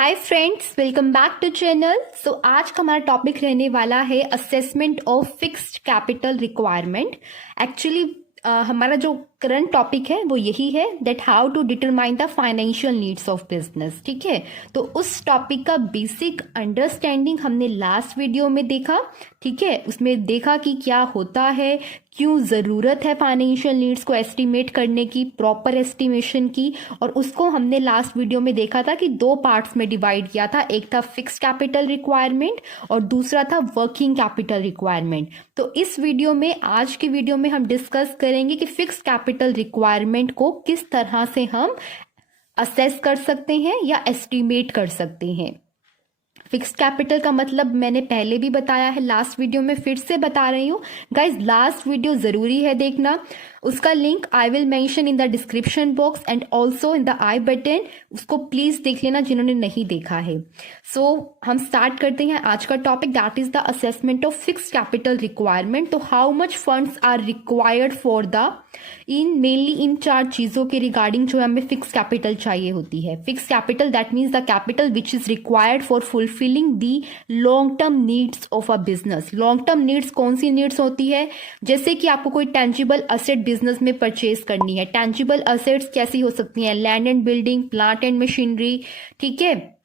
Hi friends, welcome back to channel. So आज का हमारा टॉपिक रहने वाला है assessment of fixed capital requirement. Actually हमारा जो करंट टॉपिक है वो यही है that how to determine the financial needs of business. ठीक है, तो उस टॉपिक का बेसिक अंडरस्टैंडिंग हमने लास्ट वीडियो में देखा। ठीक है, उसमें देखा कि क्या होता है, क्यों ज़रूरत है फाइनेंशियल नीड्स को एस्टिमेट करने की, प्रॉपर एस्टिमेशन की। और उसको हमने लास्ट वीडियो में देखा था कि दो पार्ट्स में डिवाइड किया था, एक था फिक्स्ड कैपिटल रिक्वायरमेंट और दूसरा था वर्किंग कैपिटल रिक्वायरमेंट। तो इस वीडियो में, आज की वीडियो में हम डिस्कस करेंगे कि फिक्स्ड कैपिटल रिक्वायरमेंट को किस तरह से हम असेस कर सकते हैं या एस्टिमेट कर सकते हैं। फिक्स्ड कैपिटल का मतलब मैंने पहले भी बताया है लास्ट वीडियो में, फिर से बता रही हूँ गाइज। लास्ट वीडियो जरूरी है देखना, उसका link I will mention in the description box and also in the I button. उसको प्लीज देख लेना जिन्होंने नहीं देखा है। सो हम स्टार्ट करते हैं आज का topic, that is the assessment of fixed capital requirement. तो how much funds are required for the mainly इन चार चीजों के रिगार्डिंग जो हमें फिक्स कैपिटल चाहिए होती है। Fix capital that means the capital which is required for fulfilling the long term needs of a business. Long term needs कौन सी नीड्स होती है? जैसे कि आपको कोई टेंजिबल असेट बिजनेस में परचेज करनी है। टेंजिबल असेट्स कैसी हो सकती हैं? Land and building, plant and machinery. ठीक है,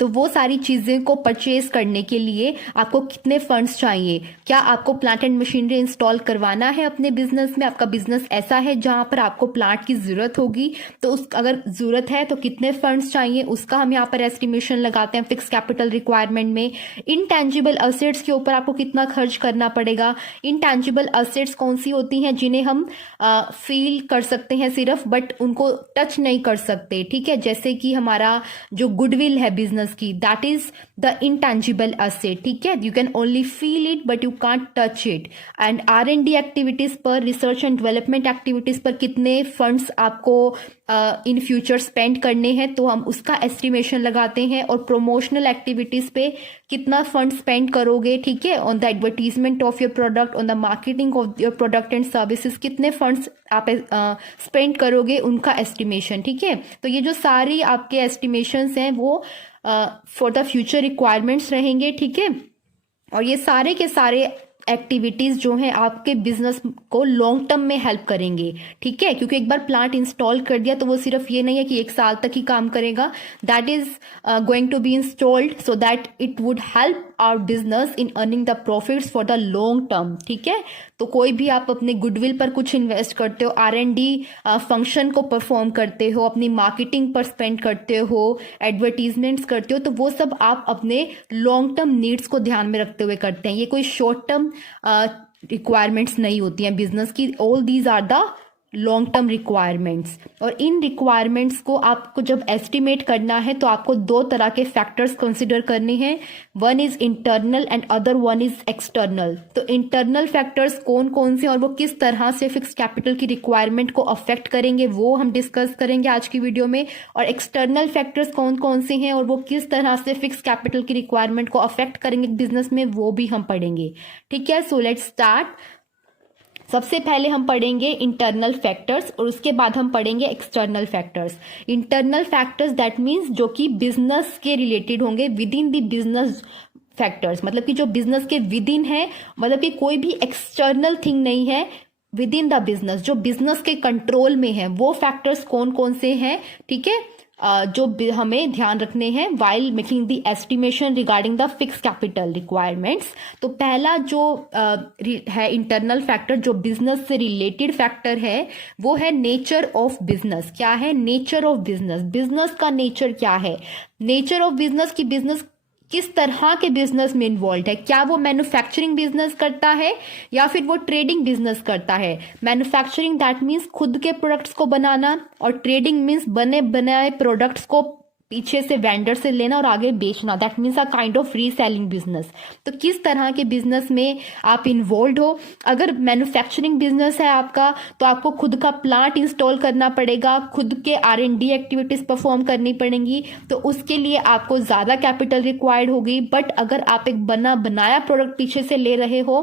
तो वो सारी चीजें को परचेज करने के लिए आपको कितने फंड्स चाहिए? क्या आपको प्लांट एंड मशीनरी इंस्टॉल करवाना है अपने बिजनेस में? आपका बिजनेस ऐसा है जहां पर आपको प्लांट की जरूरत होगी, तो उस अगर जरूरत है तो कितने फंड्स चाहिए, उसका हम यहाँ पर एस्टिमेशन लगाते हैं फिक्स कैपिटल रिक्वायरमेंट में। इनटेंजिबल असेट्स के ऊपर आपको कितना खर्च करना पड़ेगा? इनटेंजिबल असेट्स कौन सी होती हैं जिन्हें हम फील कर सकते हैं सिर्फ, बट उनको टच नहीं कर सकते। ठीक है, जैसे कि हमारा जो गुडविल है बिजनेस की, that is the intangible asset. ठीक है, you can only feel it but you can't touch it. And R&D activities पर, रिसर्च एंड डेवलपमेंट एक्टिविटीज पर कितने फंड्स आपको इन फ्यूचर स्पेंड करने हैं, तो हम उसका एस्टिमेशन लगाते हैं। और प्रोमोशनल एक्टिविटीज पे कितना फंड स्पेंड करोगे, ठीक है, on the advertisement of your product, on the marketing of your product and services, कितने फंड्स आप स्पेंड करोगे, उनका एस्टिमेशन। ठीक है, तो ये जो सारी आपके एस्टिमेशंस हैं वो फॉर द फ्यूचर रिक्वायरमेंट्स रहेंगे। ठीक है, और ये सारे के सारे एक्टिविटीज जो हैं आपके बिजनेस को लॉन्ग टर्म में हेल्प करेंगे। ठीक है, क्योंकि एक बार प्लांट इंस्टॉल कर दिया तो वो सिर्फ ये नहीं है कि 1 साल तक ही काम करेगा। That is going to be installed so that it would help our business in earning the profits for the long term. ठीक है, तो कोई भी आप अपने गुडविल पर कुछ इन्वेस्ट करते हो, R&D फंक्शन को परफॉर्म करते हो, अपनी मार्केटिंग पर स्पेंड करते हो, एडवर्टीजमेंट्स करते हो, तो वो सब आप अपने लॉन्ग टर्म नीड्स को ध्यान में रखते हुए करते हैं। ये कोई शॉर्ट टर्म रिक्वायरमेंट्स नहीं होती हैं बिजनेस की। All these are the long term requirements. और इन रिक्वायरमेंट्स को आपको जब एस्टिमेट करना है तो आपको 2 तरह के फैक्टर्स कंसिडर करने हैं। One is internal and other one is external. तो इंटरनल फैक्टर्स कौन कौन से और वो किस तरह से फिक्स कैपिटल की रिक्वायरमेंट को अफेक्ट करेंगे वो हम डिस्कस करेंगे आज की वीडियो में। और एक्सटर्नल फैक्टर्स कौन कौन से हैं और वो किस तरह से फिक्स कैपिटल की रिक्वायरमेंट को अफेक्ट करेंगे बिजनेस में, वो भी हम पढ़ेंगे। ठीक है, सो लेट्स स्टार्ट। सबसे पहले हम पढ़ेंगे इंटरनल फैक्टर्स और उसके बाद हम पढ़ेंगे external factors. Internal factors that means जो कि बिजनेस के रिलेटेड होंगे, with in the business factors, मतलब कि जो बिजनेस के विद इन है, मतलब कि कोई भी एक्सटर्नल थिंग नहीं है, विद इन द बिजनेस, जो बिजनेस के कंट्रोल में है, वो फैक्टर्स कौन कौन से हैं। ठीक है, जो हमें ध्यान रखने हैं while making the estimation regarding the fix capital requirements. तो पहला जो है इंटरनल फैक्टर, जो बिजनेस से रिलेटेड फैक्टर है, वो है नेचर ऑफ बिजनेस। क्या है नेचर ऑफ बिजनेस? बिजनेस का नेचर क्या है? नेचर ऑफ बिजनेस की बिजनेस किस तरह के बिजनेस में इन्वॉल्व है। क्या वो मैन्युफैक्चरिंग बिजनेस करता है या फिर वो ट्रेडिंग बिजनेस करता है? मैन्युफैक्चरिंग दैट मीन्स खुद के प्रोडक्ट्स को बनाना, और ट्रेडिंग मीन्स बने बनाए प्रोडक्ट्स को पीछे से वेंडर से लेना और आगे बेचना। That means a kind of reselling business. तो किस तरह के बिजनेस में आप इन्वॉल्व हो? अगर मैन्युफैक्चरिंग बिजनेस है आपका तो आपको खुद का प्लांट इंस्टॉल करना पड़ेगा, खुद के R&D एक्टिविटीज परफॉर्म करनी पड़ेंगी, तो उसके लिए आपको ज्यादा कैपिटल रिक्वायर्ड होगी। बट अगर आप एक बना बनाया प्रोडक्ट पीछे से ले रहे हो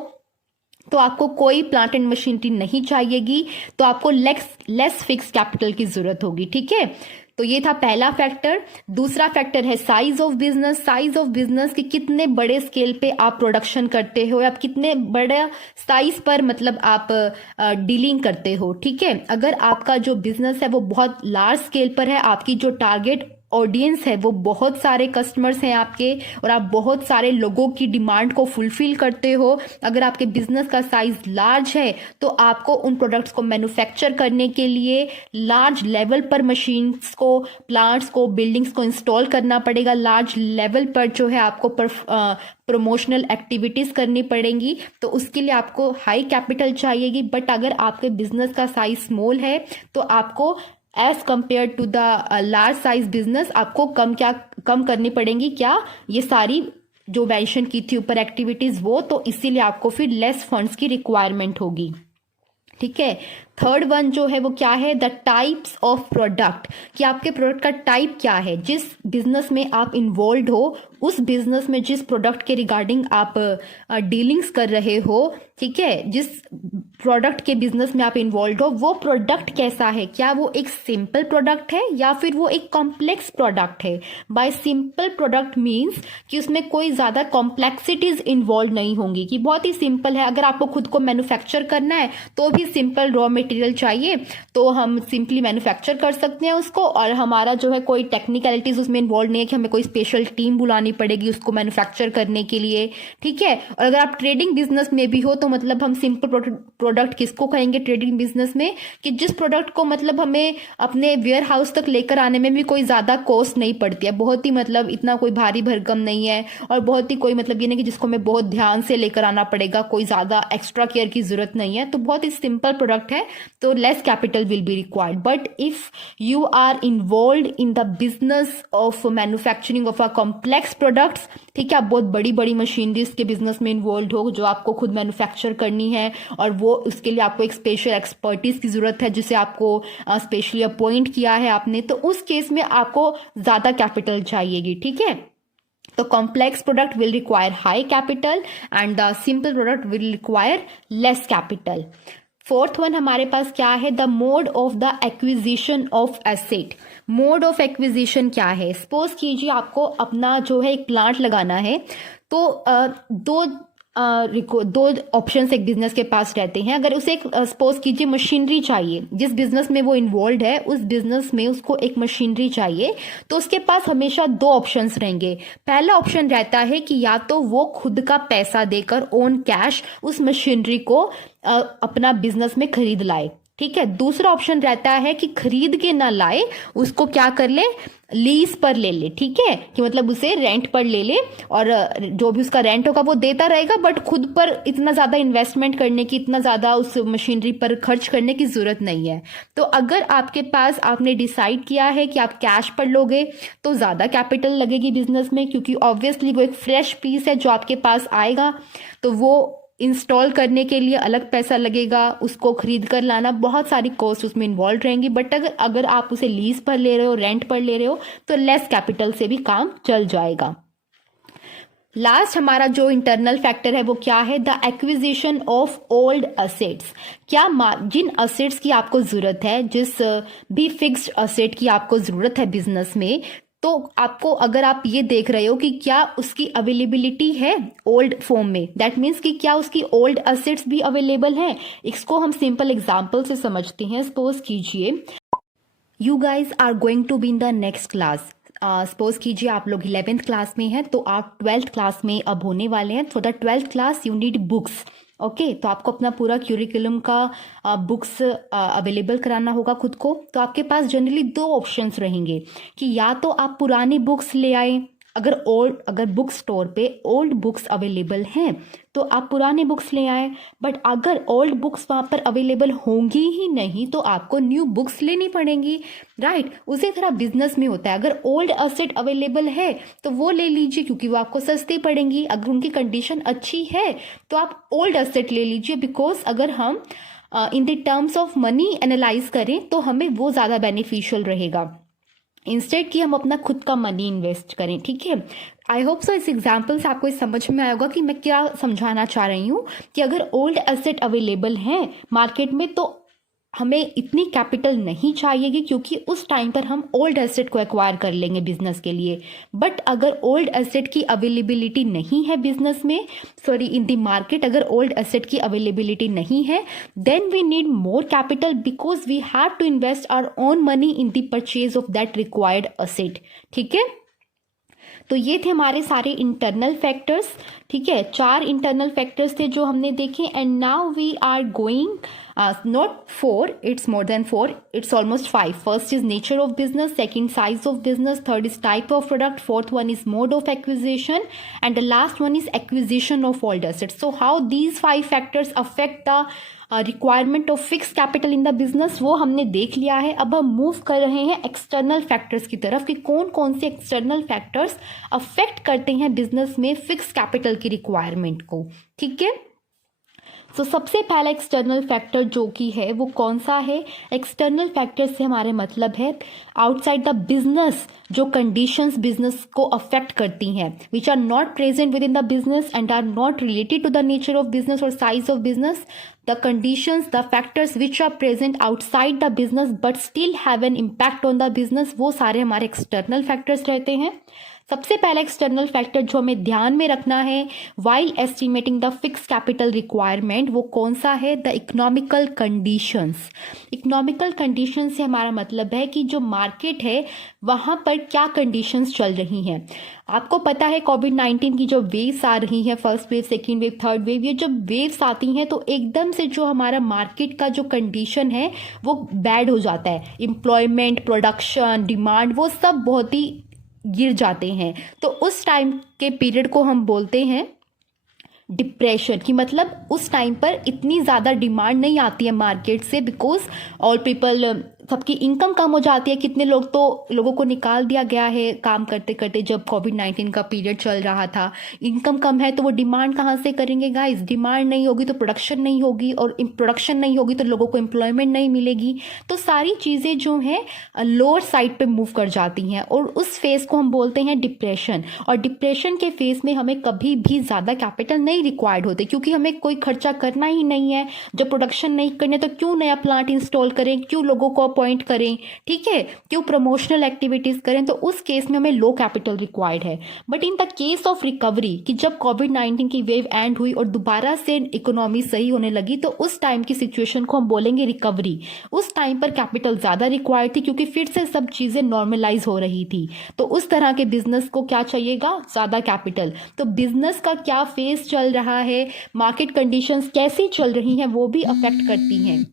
तो आपको कोई प्लांट एंड मशीनरी नहीं चाहिएगी, तो आपको लेस फिक्स कैपिटल की जरूरत होगी। ठीक है, तो ये था पहला फैक्टर। दूसरा फैक्टर है size of business. Size of business कि कितने बड़े स्केल पे आप प्रोडक्शन करते हो, या कितने बड़ा साइज पर मतलब आप डीलिंग करते हो। ठीक है, अगर आपका जो बिजनेस है वो बहुत लार्ज स्केल पर है, आपकी जो टारगेट ऑडियंस है वो बहुत सारे कस्टमर्स हैं आपके, और आप बहुत सारे लोगों की डिमांड को फुलफिल करते हो, अगर आपके बिजनेस का साइज लार्ज है, तो आपको उन प्रोडक्ट्स को मैन्युफैक्चर करने के लिए लार्ज लेवल पर मशीन्स को, प्लांट्स को, बिल्डिंग्स को इंस्टॉल करना पड़ेगा। लार्ज लेवल पर जो है आपको प्रमोशनल एक्टिविटीज करनी पड़ेंगी, तो उसके लिए आपको हाई कैपिटल चाहिएगी। बट अगर आपके बिजनेस का साइज स्मॉल है, तो आपको as compare to the large size business आपको कम करनी पड़ेंगी, क्या ये सारी जो मेंशन की थी ऊपर एक्टिविटीज वो, तो इसीलिए आपको फिर लेस फंड्स की रिक्वायरमेंट होगी। ठीक है, थर्ड वन जो है वो क्या है, द टाइप्स ऑफ प्रोडक्ट, कि आपके प्रोडक्ट का टाइप क्या है। जिस बिजनेस में आप इन्वॉल्व हो, उस बिजनेस में जिस प्रोडक्ट के रिगार्डिंग आप डीलिंग्स कर रहे हो, ठीक है, जिस प्रोडक्ट के बिजनेस में आप इन्वॉल्व हो, वो प्रोडक्ट कैसा है, क्या वो एक सिंपल प्रोडक्ट है या फिर वो एक कॉम्प्लेक्स प्रोडक्ट है। बाय सिंपल प्रोडक्ट मीन्स कि उसमें कोई ज्यादा कॉम्प्लेक्सिटीज इन्वॉल्व नहीं होंगी, कि बहुत ही सिंपल है। अगर आपको खुद को मैन्युफैक्चर करना है तो भी सिंपल रॉ मटेरियल चाहिए, तो हम सिंपली मैन्युफैक्चर कर सकते हैं उसको, और हमारा जो है कोई टेक्निकलिटीज उसमें इन्वॉल्व नहीं है कि हमें कोई स्पेशल टीम बुलानी पड़ेगी उसको मैन्युफैक्चर करने के लिए। ठीक है, और अगर आप ट्रेडिंग बिजनेस में भी हो, तो मतलब हम सिंपल प्रोडक्ट किसको कहेंगे ट्रेडिंग बिजनेस में, कि जिस प्रोडक्ट को मतलब हमें अपने वेयर हाउस तक लेकर आने में भी कोई ज्यादा कॉस्ट नहीं पड़ती है, बहुत ही मतलब इतना कोई भारी भरकम नहीं है, और बहुत ही कोई मतलब ये नहीं कि जिसको हमें बहुत ध्यान से लेकर आना पड़ेगा, कोई ज्यादा एक्स्ट्रा केयर की जरूरत नहीं है, तो बहुत ही सिंपल प्रोडक्ट है, तो less capital will be required. But if you are involve in the business of manufacturing of a complex products, ठीक है, आप बहुत बड़ी बड़ी मशीनरीज के बिजनेस में इन्वॉल्व हो जो आपको खुद मैन्युफैक्चर करनी है, और वो उसके लिए आपको एक स्पेशल एक्सपर्टीज की जरूरत है जिसे आपको स्पेशली अपॉइंट किया है आपने, तो उस केस में आपको ज्यादा कैपिटल चाहिएगी। ठीक है, तो complex product will require high capital and the simple product will require less capital. Fourth one हमारे पास क्या है, the mode of the acquisition of asset. Mode of acquisition क्या है, सपोज कीजिए आपको अपना जो है एक प्लांट लगाना है, तो दो ऑप्शंस एक बिजनेस के पास रहते हैं। अगर उसे सपोज कीजिए मशीनरी चाहिए, जिस बिजनेस में वो इन्वॉल्व है उस बिजनेस में उसको एक मशीनरी चाहिए, तो उसके पास हमेशा दो ऑप्शंस रहेंगे। पहला ऑप्शन रहता है कि या तो वो खुद का पैसा देकर ओन कैश उस मशीनरी को अपना बिजनेस में खरीद लाए। ठीक है, दूसरा ऑप्शन रहता है कि खरीद के ना लाए, उसको क्या कर ले, लीज पर ले ले। ठीक है, कि मतलब उसे रेंट पर ले ले, और जो भी उसका रेंट होगा वो देता रहेगा, बट खुद पर इतना ज्यादा इन्वेस्टमेंट करने की, इतना ज्यादा उस मशीनरी पर खर्च करने की जरूरत नहीं है। तो अगर आपके पास आपने डिसाइड किया है कि आप कैश पर लोगे, तो ज्यादा कैपिटल लगेगी बिजनेस में, क्योंकि ऑब्वियसली वो एक फ्रेश पीस है जो आपके पास आएगा, तो वो इंस्टॉल करने के लिए अलग पैसा लगेगा, उसको खरीद कर लाना, बहुत सारी कॉस्ट उसमें इन्वॉल्व रहेंगी। बट अगर आप उसे लीज पर ले रहे हो, रेंट पर ले रहे हो, तो लेस कैपिटल से भी काम चल जाएगा। लास्ट हमारा जो इंटरनल फैक्टर है वो क्या है, the acquisition of old assets. क्या जिन असेट्स की आपको जरूरत है, जिस भी फिक्स्ड असेट की आपको जरूरत है बिजनेस में, तो आपको अगर आप ये देख रहे हो कि क्या उसकी अवेलेबिलिटी है ओल्ड फॉर्म में, दैट मीन्स कि क्या उसकी ओल्ड असेट्स भी अवेलेबल हैं। इसको हम सिंपल एग्जांपल से समझते हैं। सपोज कीजिए you guys are going to be in the next class. Suppose कीजिए आप लोग 11th क्लास में हैं, तो आप 12th क्लास में अब होने वाले हैं। For the 12th class you need books. Okay, तो आपको अपना पूरा क्यूरिकुलम का बुक्स अवेलेबल कराना होगा खुद को। तो आपके पास जनरली दो ऑप्शंस रहेंगे कि या तो आप पुरानी बुक्स ले आए, अगर बुक स्टोर पे ओल्ड बुक्स अवेलेबल हैं तो आप पुरानी बुक्स ले आए, बट अगर ओल्ड बुक्स वहाँ पर अवेलेबल होंगी ही नहीं तो आपको न्यू बुक्स लेनी पड़ेंगी, राइट। उसी तरह बिजनेस में होता है, अगर ओल्ड असेट अवेलेबल है तो वो ले लीजिए क्योंकि वो आपको सस्ती पड़ेंगी। अगर उनकी कंडीशन अच्छी है तो आप ओल्ड असेट ले लीजिए, बिकॉज अगर हम in the terms of money analyse करें तो हमें वो ज़्यादा बेनिफिशियल रहेगा, इंस्टेड कि हम अपना खुद का मनी इन्वेस्ट करें। ठीक है, आई होप सो इस एग्जाम्पल से आपको ये समझ में आएगा कि मैं क्या समझाना चाह रही हूँ कि अगर ओल्ड एसेट अवेलेबल हैं मार्केट में तो हमें इतनी कैपिटल नहीं चाहिएगी, क्योंकि उस टाइम पर हम ओल्ड एसेट को एक्वायर कर लेंगे बिजनेस के लिए। बट अगर ओल्ड एसेट की अवेलेबिलिटी नहीं है बिजनेस में, सॉरी इन द मार्केट, अगर ओल्ड एसेट की अवेलेबिलिटी नहीं है then we need more capital because we have to invest our own money in the purchase of that required asset. ठीक है, तो ये थे हमारे सारे इंटरनल फैक्टर्स। ठीक है, 4 इंटरनल फैक्टर्स थे जो हमने देखे। And now we are going not 4, it's more than 4, it's almost 5. First is nature of business, second size of business, third is type of product, fourth one is mode of acquisition, and the last one is acquisition of old assets. So how these 5 factors affect the requirement of fixed capital in the business, वो हमने देख लिया है। अब हम move कर रहे हैं एक्सटर्नल फैक्टर्स की तरफ कि कौन कौन से एक्सटर्नल फैक्टर्स अफेक्ट करते हैं बिजनेस में फिक्स कैपिटल की रिक्वायरमेंट को। ठीक है, तो सबसे पहला एक्सटर्नल फैक्टर जो कि है वो कौन सा है? एक्सटर्नल फैक्टर से हमारे मतलब है आउटसाइड द बिजनेस, जो कंडीशंस बिजनेस को अफेक्ट करती हैं, which are not present within the business and are not related to the nature of business और size of business. The conditions, the factors which are present outside the business but still have an impact on the business, वो सारे हमारे external factors रहते हैं। सबसे पहला external factor जो हमें ध्यान में रखना है while estimating the fix capital requirement, वो कौन सा है? The economical conditions. Economical condition से हमारा मतलब है कि जो मार्केट है वहाँ पर क्या कंडीशंस चल रही हैं। आपको पता है कोविड-19 की जो वेव्स आ रही हैं, first wave, second wave, third wave, ये जब वेव्स आती हैं तो एकदम से जो हमारा मार्केट का जो कंडीशन है वो बैड हो जाता है। एम्प्लॉयमेंट, प्रोडक्शन, डिमांड, वो सब बहुत ही गिर जाते हैं। तो उस टाइम के पीरियड को हम बोलते हैं डिप्रेशन, की मतलब उस टाइम पर इतनी ज़्यादा डिमांड नहीं आती है मार्केट से, बिकॉज ऑल पीपल, सबकी इनकम कम हो जाती है। कितने लोगों को निकाल दिया गया है काम करते करते, जब कोविड-19 का पीरियड चल रहा था। इनकम कम है तो वो डिमांड कहाँ से करेंगे गाइस? डिमांड नहीं होगी तो प्रोडक्शन नहीं होगी, और प्रोडक्शन नहीं होगी तो लोगों को एम्प्लॉयमेंट नहीं मिलेगी। तो सारी चीज़ें जो हैं लोअर साइड पे मूव कर जाती हैं, और उस फेज को हम बोलते हैं डिप्रेशन। और डिप्रेशन के फेज में हमें कभी भी ज़्यादा कैपिटल नहीं रिक्वायर्ड होते, क्योंकि हमें कोई खर्चा करना ही नहीं है। जब प्रोडक्शन नहीं करने तो क्यों नया प्लांट इंस्टॉल करें, क्यों लोगों को अपॉइंट करें, ठीक है, क्यों प्रमोशनल एक्टिविटीज करें? तो उस केस में हमें लो कैपिटल रिक्वायर्ड है। But in the case of recovery, कि जब कोविड-19 की वेव एंड हुई और दोबारा से इकोनॉमी सही होने लगी, तो उस टाइम की सिचुएशन को हम बोलेंगे रिकवरी। उस टाइम पर कैपिटल ज़्यादा रिक्वायर्ड थी, क्योंकि फिर से सब चीज़ें नॉर्मलाइज हो रही थी। तो उस तरह के बिजनेस को क्या चाहिएगा? ज़्यादा कैपिटल। तो बिजनेस का क्या फेज चल रहा है, मार्केट कंडीशंस कैसी चल रही हैं, वो भी अफेक्ट करती हैं।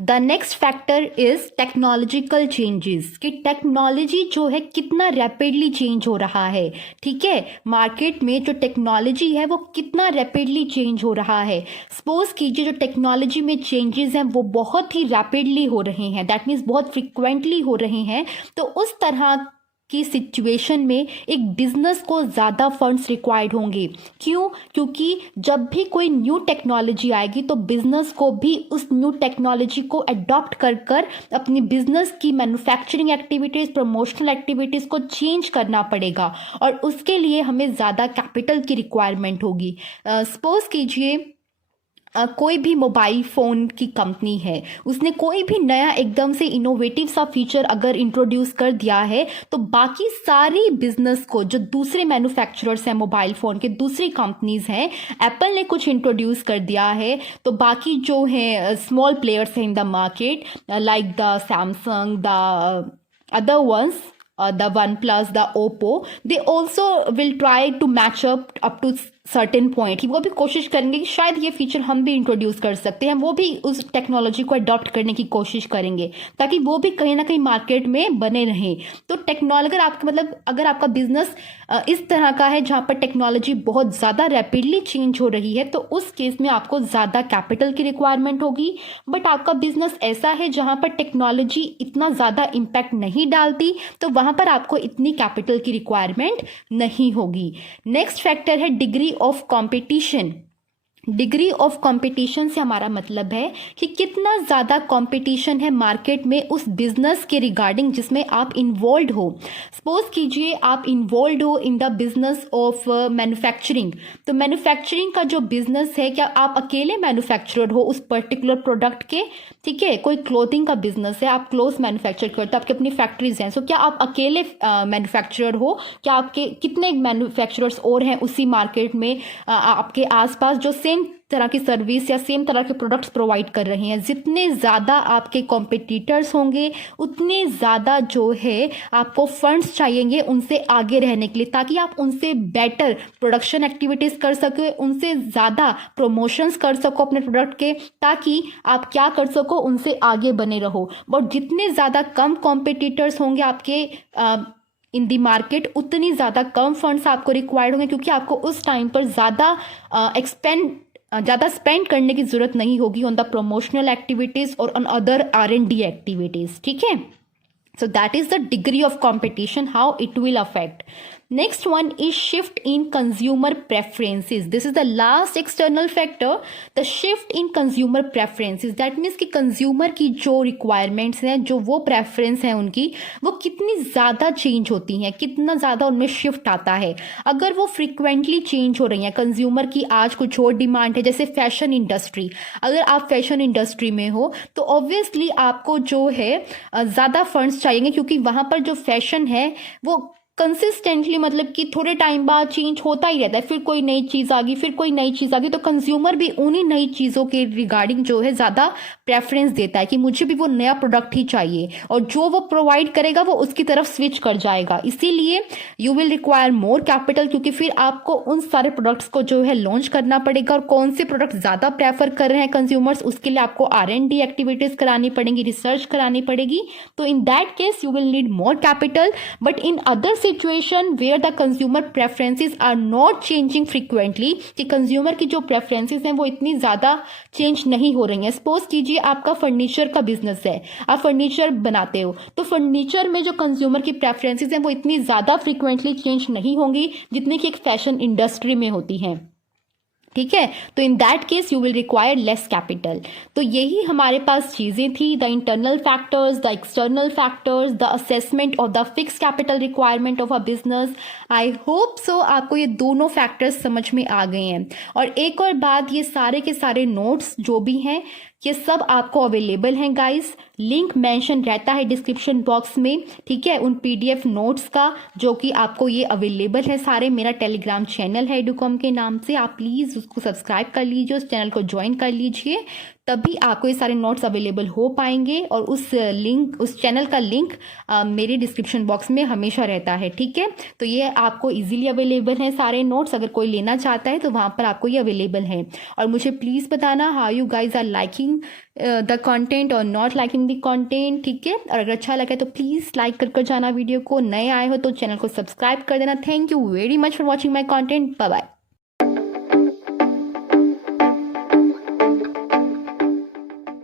The next factor is technological changes, कि टेक्नोलॉजी जो है कितना रैपिडली चेंज हो रहा है। ठीक है, मार्केट में जो टेक्नोलॉजी है वो कितना रैपिडली चेंज हो रहा है। सपोज कीजिए जो टेक्नोलॉजी में चेंजेस हैं वो बहुत ही रैपिडली हो रहे हैं, दैट मीन्स बहुत फ्रिक्वेंटली हो रहे हैं। तो उस तरह की सिचुएशन में एक बिजनेस को ज़्यादा फंड्स रिक्वायर्ड होंगे। क्यों? क्योंकि जब भी कोई न्यू टेक्नोलॉजी आएगी तो बिजनेस को भी उस न्यू टेक्नोलॉजी को अडॉप्ट कर अपनी बिजनेस की मैन्युफैक्चरिंग एक्टिविटीज़, प्रमोशनल एक्टिविटीज़ को चेंज करना पड़ेगा, और उसके लिए हमें ज़्यादा कैपिटल की रिक्वायरमेंट होगी। सपोज कीजिए कोई भी मोबाइल फ़ोन की कंपनी है, उसने कोई भी नया एकदम से इनोवेटिव सा फीचर अगर इंट्रोड्यूस कर दिया है, तो बाकी सारी बिजनेस को, जो दूसरे मैन्युफैक्चरर्स हैं मोबाइल फ़ोन के, दूसरी कंपनीज हैं, एप्पल ने कुछ इंट्रोड्यूस कर दिया है, तो बाकी जो है स्मॉल प्लेयर्स हैं in the market, like the Samsung, the other ones, the OnePlus, the Oppo, they also will try to match up to certain point. वो भी कोशिश करेंगे कि शायद ये फीचर हम भी इंट्रोड्यूस कर सकते हैं, वो भी उस टेक्नोलॉजी को अडॉप्ट करने की कोशिश करेंगे, ताकि वो भी कहीं ना कहीं मार्केट में बने रहें। तो टेक्नोलॉजी, अगर आपका बिजनेस इस तरह का है जहाँ पर टेक्नोलॉजी बहुत ज़्यादा रैपिडली चेंज हो रही है, तो उस केस में आपको ज़्यादा कैपिटल की रिक्वायरमेंट होगी। बट आपका बिजनेस ऐसा है जहाँ पर टेक्नोलॉजी इतना ज़्यादा इम्पैक्ट नहीं डालती, तो वहाँ पर आपको इतनी कैपिटल की रिक्वायरमेंट नहीं होगी। नेक्स्ट फैक्टर है degree of competition. Degree of competition से हमारा मतलब है कि कितना ज़्यादा कंपटीशन है मार्केट में उस बिजनेस के रिगार्डिंग जिसमें आप इन्वॉल्व हो। सपोज कीजिए आप इन्वॉल्व हो इन द बिजनेस ऑफ मैन्युफैक्चरिंग, तो मैन्युफैक्चरिंग का जो बिजनेस है, क्या आप अकेले मैन्युफैक्चरर हो उस पर्टिकुलर प्रोडक्ट के, ठीक है। कोई क्लोथिंग का बिजनेस है, आप क्लोथ मैन्युफैक्चर करते हो, आपकी अपनी फैक्ट्रीज हैं, सो क्या आप अकेले मैन्युफैक्चरर हो, क्या आपके कितने मैन्युफैक्चरर्स और हैं उसी मार्केट में आपके आसपास जो सेम तरह की सर्विस या सेम तरह के प्रोडक्ट्स प्रोवाइड कर रहे हैं। जितने ज़्यादा आपके कॉम्पिटिटर्स होंगे उतने ज़्यादा जो है आपको फंड्स चाहिएंगे उनसे आगे रहने के लिए, ताकि आप उनसे बेटर प्रोडक्शन एक्टिविटीज़ कर सको, उनसे ज़्यादा प्रमोशंस कर सको अपने प्रोडक्ट के, ताकि आप क्या कर सको, उनसे आगे बने रहो। बट जितने ज़्यादा कम कॉम्पिटिटर्स होंगे आपके इन दी मार्केट, उतनी ज़्यादा कम फंड्स आपको रिक्वायर्ड होंगे, क्योंकि आपको उस टाइम पर ज़्यादा स्पेंड करने की जरूरत नहीं होगी ऑन द प्रमोशनल एक्टिविटीज़ और ऑन अदर R&D एक्टिविटीज़, ठीक है। So that is the degree of competition, how it will affect. Next one is shift in consumer preferences. This is the last external factor, the shift in consumer preferences. That means कि consumer की जो requirements हैं, जो वो preference हैं उनकी, वो कितनी ज़्यादा change होती हैं, कितना ज़्यादा उनमें shift आता है। अगर वो frequently change हो रही हैं, consumer की आज कुछ और डिमांड है, जैसे फैशन इंडस्ट्री, अगर आप फैशन इंडस्ट्री में हो तो ऑब्वियसली आपको जो है ज़्यादा फंड्स चाहिए, क्योंकि वहाँ पर जो फैशन है वो कंसिस्टेंटली, मतलब कि थोड़े टाइम बाद चेंज होता ही रहता है, फिर कोई नई चीज़ आ गई, फिर कोई नई चीज़ आ गई, तो कंज्यूमर भी उन्हीं नई चीज़ों के रिगार्डिंग जो है ज़्यादा प्रेफरेंस देता है कि मुझे भी वो नया प्रोडक्ट ही चाहिए, और जो वो प्रोवाइड करेगा वो उसकी तरफ स्विच कर जाएगा। इसीलिए you will require more capital, क्योंकि फिर आपको उन सारे प्रोडक्ट्स को जो है लॉन्च करना पड़ेगा, और कौन से प्रोडक्ट ज़्यादा प्रेफर कर रहे हैं कंज्यूमर्स, उसके लिए आपको R&D एक्टिविटीज़ करानी पड़ेंगी, रिसर्च करानी पड़ेगी। तो in that case you will need more capital. But in other situation where the consumer preferences are not changing frequently, कि कंज्यूमर की जो प्रेफरेंसेस हैं वो इतनी ज़्यादा चेंज नहीं हो रही हैं। सपोज कीजिए आपका फर्नीचर का बिजनेस है, आप फर्नीचर बनाते हो, तो फर्नीचर में जो कंज्यूमर की प्रेफरेंसेस हैं वो इतनी ज़्यादा फ्रीक्वेंटली चेंज नहीं होंगी जितनी कि एक फैशन इंडस्ट्री में होती हैं, ठीक है। तो in that case you will require less capital. तो यही हमारे पास चीज़ें थी, the internal factors, the external factors, the assessment of the fix capital requirement of a business. I hope so आपको ये दोनों फैक्टर्स समझ में आ गए हैं। और एक और बात, ये सारे के सारे नोट्स जो भी हैं ये सब आपको अवेलेबल हैं गाइस, लिंक मेंशन रहता है डिस्क्रिप्शन बॉक्स में, ठीक है, उन PDF नोट्स का, जो कि आपको ये अवेलेबल है सारे। मेरा टेलीग्राम चैनल है एडुकॉम के नाम से, आप प्लीज़ उसको सब्सक्राइब कर लीजिए, उस चैनल को ज्वाइन कर लीजिए, तभी आपको ये सारे नोट्स अवेलेबल हो पाएंगे। और उस चैनल का लिंक मेरे डिस्क्रिप्शन बॉक्स में हमेशा रहता है, ठीक है। तो ये आपको इजीली अवेलेबल है सारे नोट्स, अगर कोई लेना चाहता है तो वहाँ पर आपको ये अवेलेबल है। और मुझे प्लीज़ बताना how you guys are liking the content और नॉट लाइकिंग द कंटेंट, ठीक है। और अगर अच्छा लगे तो प्लीज़ लाइक कर जाना वीडियो को, नए आए हो तो चैनल को सब्सक्राइब कर देना। Thank you very much for watching my content, bye bye.